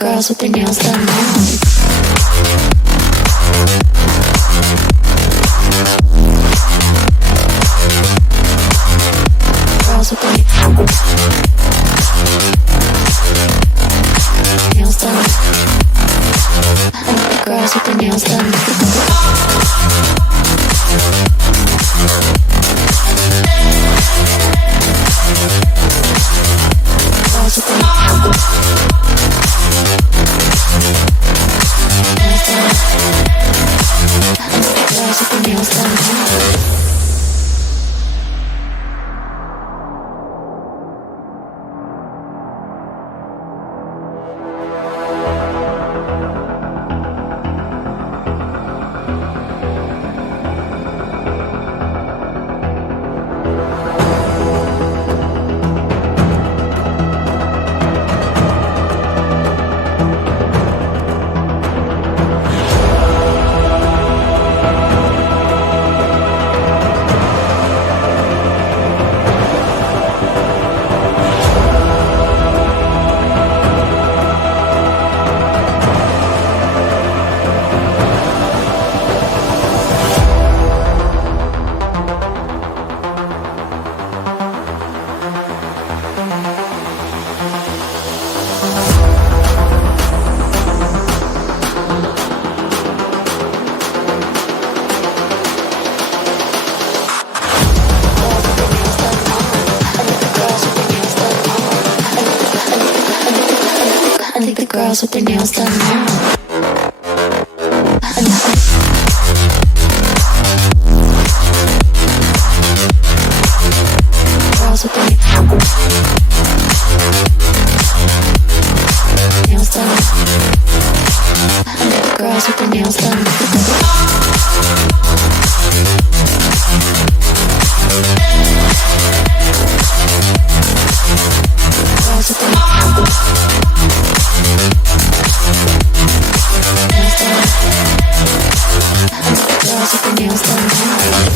girls with their nails done now. Girls with their nails done. Girls with their nails done. Girls with their nails done. I think the girls with their nails done now. Girls with their nails done. I think the girls with their nails done. Girls with their nails done.